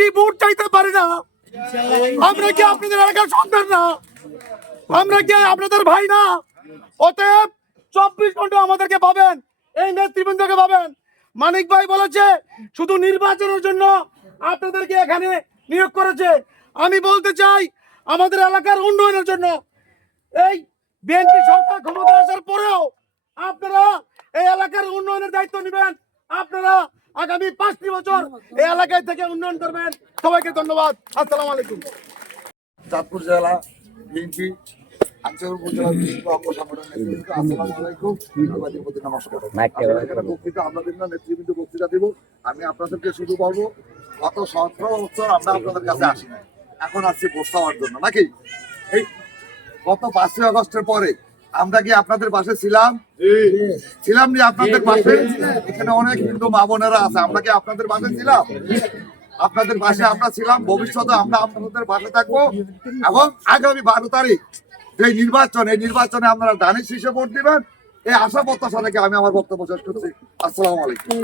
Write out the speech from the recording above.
কি ভোট চাইতে পারি না? আমরা কি আপনাদের এলাকার সন্তান না? আমরা কি আপনাদের ভাই না? অতএব চব্বিশ ঘণ্টা আমাদেরকে পাবেন, এই নেতৃবৃন্দকে পাবেন। মানিক ভাই বলেছে, শুধু নির্বাচনের জন্য আপনাদেরকে এখানে নিয়োগ করেছে। আমি বলতে চাই, আমাদের এলাকার উন্নয়নের জন্য। এই বিএনপি সরকার ক্ষমতা আসার পরেও আপনারা এই এলাকার উন্নয়নের দায়িত্ব নেবেন। আপনারা আগামী পাঁচটি বছর এই এলাকায় থেকে উন্নয়ন করবেন। সবাইকে ধন্যবাদ। আসসালাম আলাইকুম। চাঁদপুর জেলা বিএনপি আঞ্চলিক উপজেলা বিএনপি অঙ্গ সংগঠনের নেতৃবৃন্দ আসসালামু আলাইকুম। ধন্যবাদের প্রতি নমস্কার। আমরা এখানে বক্তৃতা আপনাদের না নেতৃবৃন্দ বক্তৃতা দিব আমি আপনাদেরকে শুধু বলব গত সতেরো বছর আমরা আপনাদের কাছে আসি নাই। এখন আসছি বসতে হওয়ার জন্য। নাকি? এই গত পাঁচই আগস্টের পরে আমরা কি আপনাদের পাশে ছিলাম? ছিলাম নি আপনাদের পাশে? এখানে অনেক হিন্দু মা বোনেরা আছে আমরা কি আপনাদের পাশে ছিলাম? আপনাদের পাশে আমরা ছিলাম ভবিষ্যতে আমরা আপনাদের পাশে থাকব। এবং আগামী বারো তারিখ যে নির্বাচন এই নির্বাচনে আপনারা ধানের শীর্ষে ভোট দিবেন এই আশা প্রত্যাশা রেখে আমি আমার বক্তব্য শেষ করছি। আসসালামু আলাইকুম।